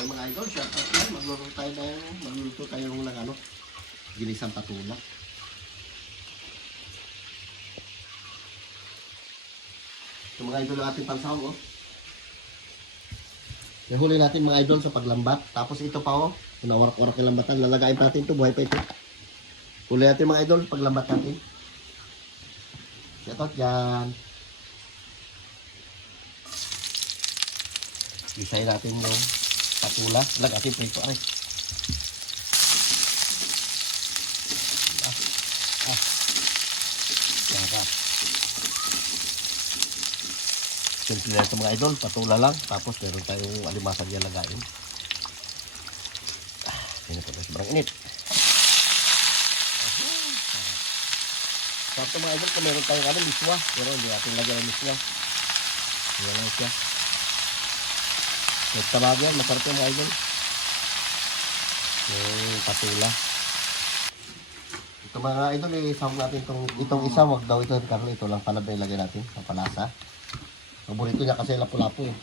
So mga idol, shout out na. Magluluto tayo ng ano, ginisang patula. So mga idol, ang ating pansahog, oh. Nahuli natin mga idol sa paglambat. Tapos ito pa, oh. Pinawarak-warak yung lambatan. Lalagayin pa natin ito. Buhay pa ito. Huli natin mga idol, paglambat natin. Shout out dyan. Isayin natin yung patula. Lagatin po ito. Ay. Sarap. Simple na ito mga idol. Patula lang. Tapos meron tayong alimasag yan lagain. Tingnan ko na sobrang init. Sarap ito mga idol. Kung meron tayong miswa. Pero hindi natin lagyan ng miswa. Ayan lang siya. Nagtabag yan, masarap yung mga idol. Yung patula. Ito mga idol, isawag natin itong isa, wag daw ito, karne ito lang pala ilagay natin, ang panasa. Paborito niya kasi lapu-lapu eh.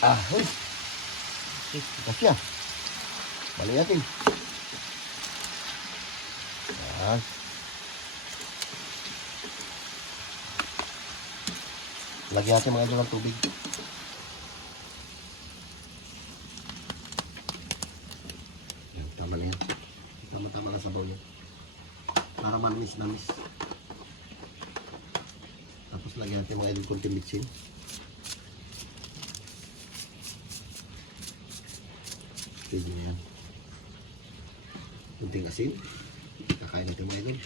Huy. Ito siya. Balik natin. Yan. Lagyan natin mga idol ng tubig. Yan, tama na yan. Tama-tama na sabaw yan. Para manamis-namis. Tapos lagyan natin mga idol konting bitsin. Pwede na yan. Konting asin. Kakain natin mga idol.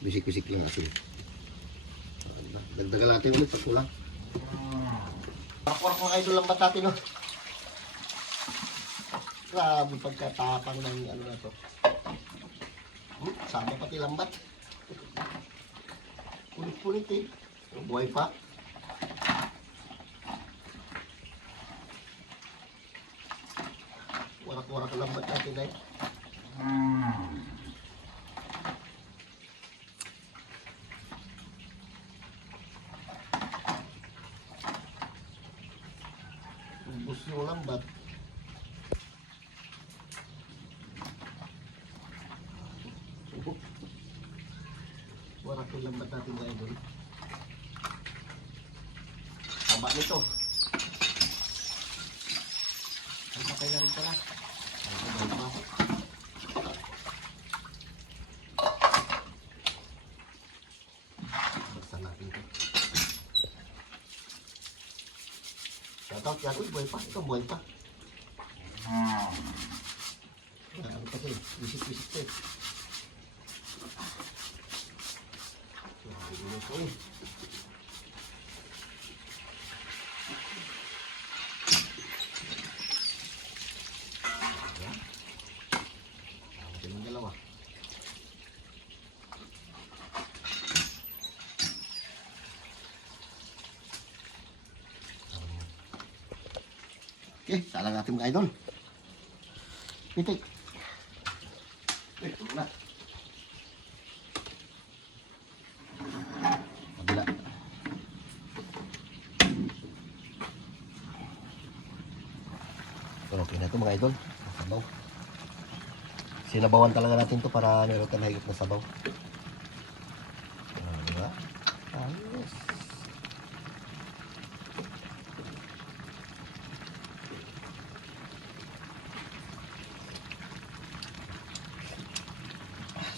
Bisik-bisik lang asin. Dagdagan natin ulit pag kulang. Pakurak mga idol lang natin, no? Grabe pagkatapang ng ano na to. Sama pati lambat. Kulit-kulit eh. Buhay pa. Warak-warak ang lambat natin eh. Ubus yung lambat. Warak yung lambat natin mga idol. Taba nito. Ay, patay na rin pala. Ay, patay pa. Basta natin ito. Shoutout yan. Uy, buhay pa. Ito, buhay pa. Ano pa ito eh. Bisik-bisik ito eh. Uy. Yung dalawa. Okay, salang natin mga idol. Pitik. Ito na. Kabila. Okay na ito mga idol. Sabaw. Sinabawan talaga natin to para meron ka nahigit na sabaw. Diba? Ayos.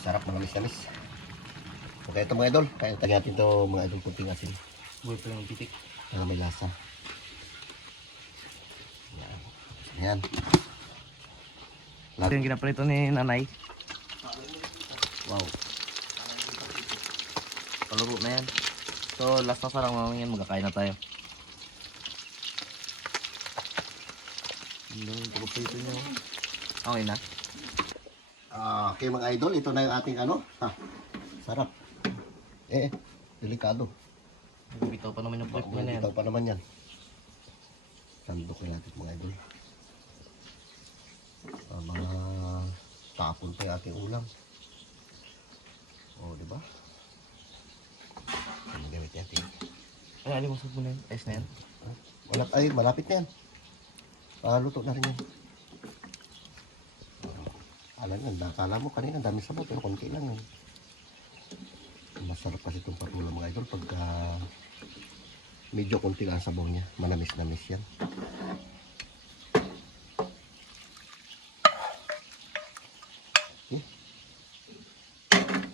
Sarap mga mis-namis. Okay ito mga idol. Kaya tagyan natin ito mga idol kunting asin. Buhay pa yung pitik. Para may lasa. Yan. Yan. Ito yung ginaprito ni nanay. Wow. Paluro na yan. So last na sarang mamang yan. Magkakain na tayo. Yung pagkaprito nyo. Okay na. Okay mga idol. Ito na yung ating ano. Sarap. Delikado. Bitaw pa naman yung prep na yan. Bitaw pa naman yan. Sandok na natin mga idol. Mga tapon pa yung ating ulam. O, diba? Ano gamit natin? Ay, alimusog mo na yun. Ayos na yan. Ay, malapit na yan. Luto na rin yan. Alam nga, akala mo kanina dami sabaw pero konti lang yun. Masarap kasi itong patula mga idol pagka medyo konti lang ang sabaw niya. Manamis-namis yan.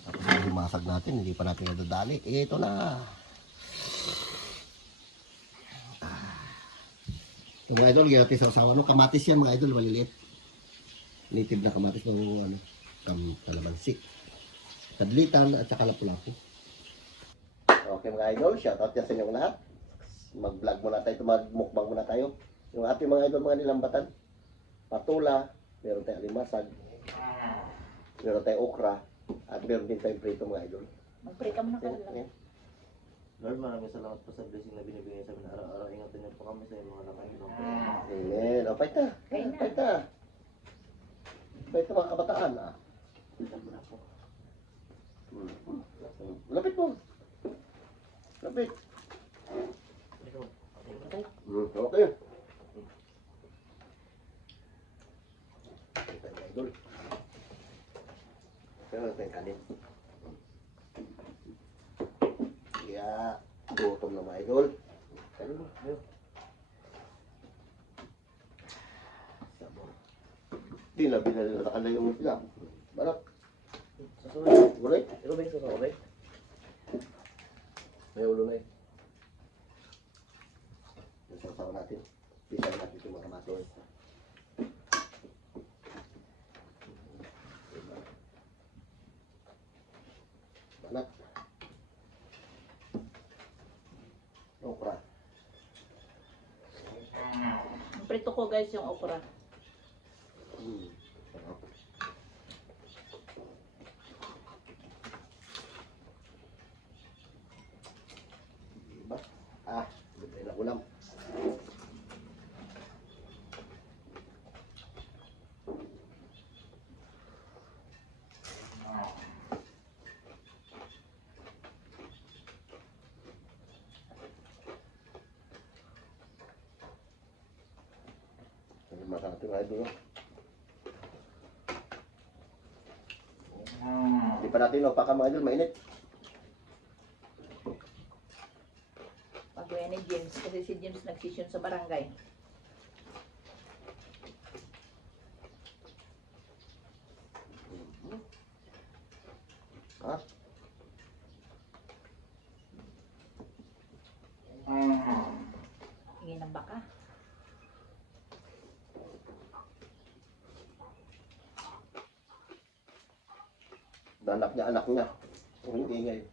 Tapos yung masag natin, hindi pa natin nadadali. Ito na. Yung mga idol, ginati sa usawa. No? Kamatis yan mga idol, maliliit. Native na kamatis ng kalamansi. Kadlitan at saka lapu-lapu. Okay mga idol, shoutout yan sa inyong lahat. Mag-vlog muna tayo, mag-mukbang muna tayo. Yung ating mga idol, mga nilambatan. Patula, meron tayong alimasag, meron tayong okra, at meron din tayong prito mga idol. Mag-pray ka muna ka lang. Lord, maraming salamat po sa blessing na binibigay sa amin araw-araw. Ingatan niyo po kami sa iyong mga lakay. Amen. O, paita. Paita. Paita mga kabataan. Lapit mo. Lapit. Okay. Ito yung idol. Pero ito yung kanin. Kaya, gutom na mga idol. Kanin mo. Ayun. Sabor. Di na binalala na yung sila. Barak. Susunod. Gulay. Ito ba yung susunod? May ulo na eh. Yung sasawa natin. Bisa natin yung mga kamatis. Banak. Okra. Ang prito ko guys yung okra. Sarap. Diba? Libre na ulam. Masarap yung idol. Hindi pa natin opaka mga idol, mainit. Pag-uwi ni James, kasi si James nag-session sa barangay. Ha? Tingin ng baka. Anak niya. O hindi ngayon.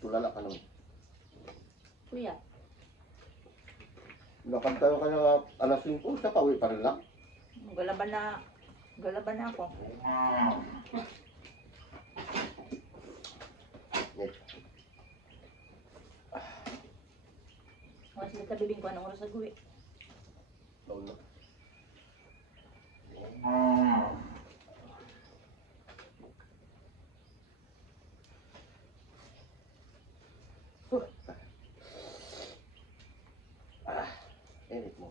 Tulala ka naman. Kuya, Lakad tayo kaya alas 5, sa pauwi pa rin lang. galaban na ako. Yes. Kasi nagkabibing ko anong oras nag-uwi. Baon na. Edit mo.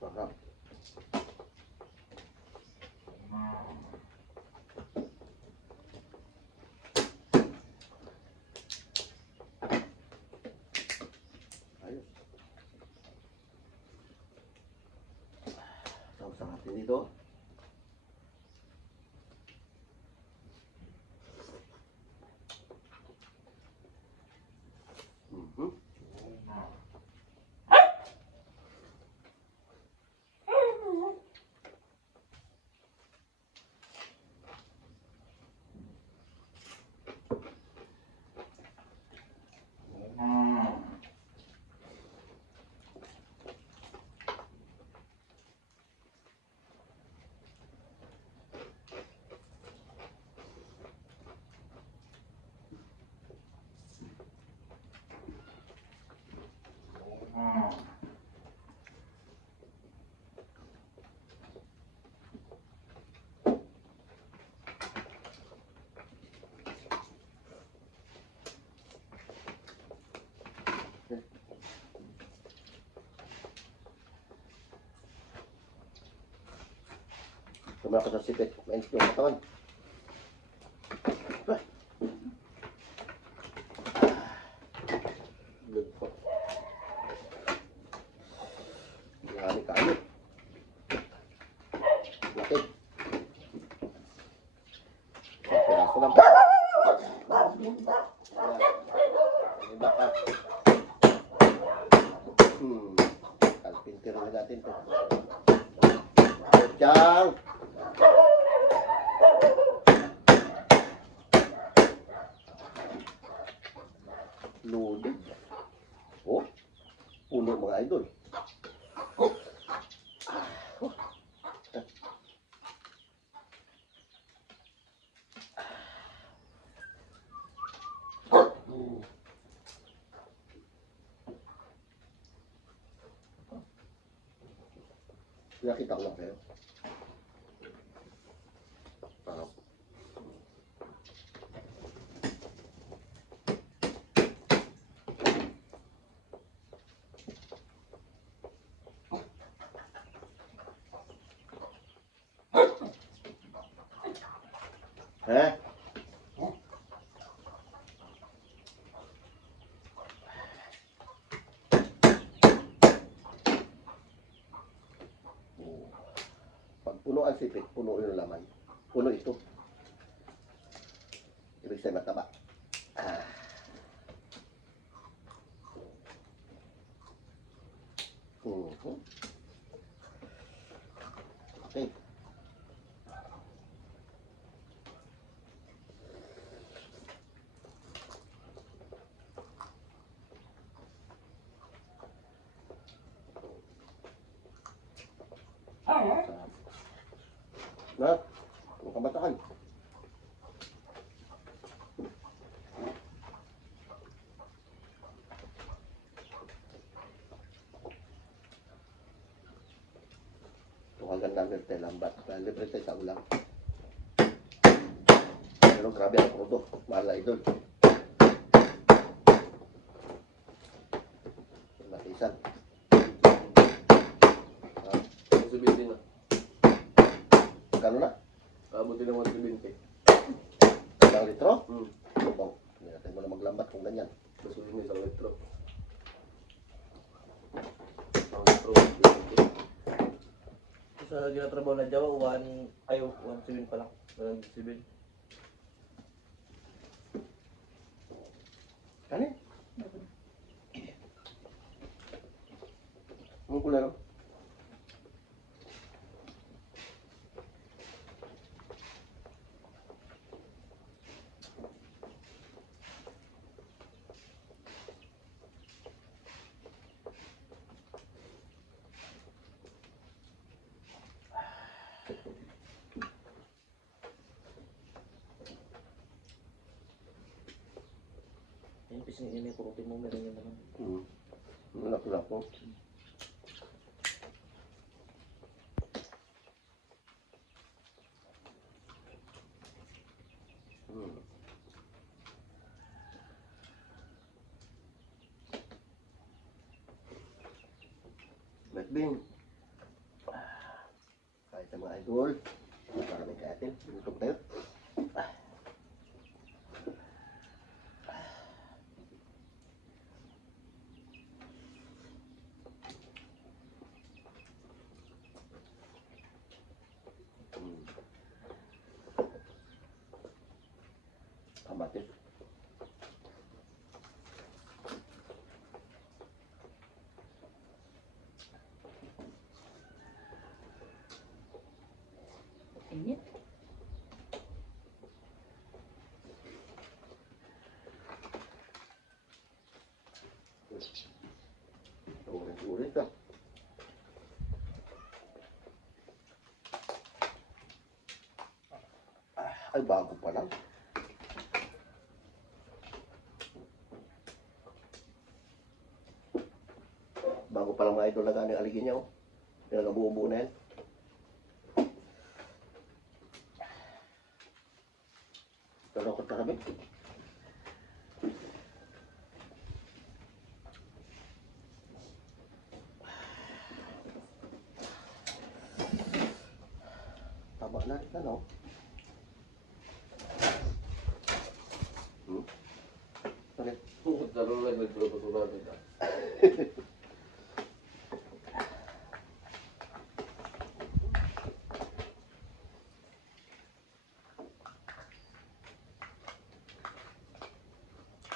Sarap. Ayos. Tapos ang atin dito. Tumaka sa sipit. Mainit yung katawan. Blood po. Marami kayo. Laki. Isang piraso lang. Iba ka. Alpintero na natin to. Diyan! Loaded. Oh, puno mga idol. Nakita ko lang kayo. Parang eh? Pag puno ang sipit, puno yung laman. Puno ito. Ibig sabihin mataba. Ah. Okay. Na, ang kabataan. Ito kaganda ng telambat. Libre tayo sa ulang. Pero grabe ang prodo. Mahal na idol. Matisan. Subitin na. Kano na? Abutin ng 170. Isang litro? Lubang. Hindi natin mo na maglambat kung ganyan. Gasolina isang litro. Isang litro, 120. Sa ginatrabaho na Jawa, 1.7 pa lang. 1.7. Kani? Ang kulay no? Ayun, pising ini ko mo, meron yun naman. Lako-lako. Betbing. Kahit sa mga idol. Para may kayatin. Gutom tayo. Kamatis. Init. Ulit-ulit ah. Ay, bago pa lang. Bago pa lang mga idol na aligin niya, oh. Pinagabuo-buo na yan. Talokot na kami. Tama na rin, ano? Ulit. Lalo lang nagluto-luto nila.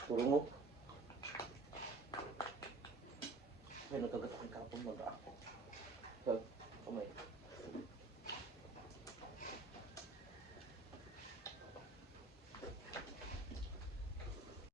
Puro mo. Ay, nagkagat ako kapon mag-ako. Kamay.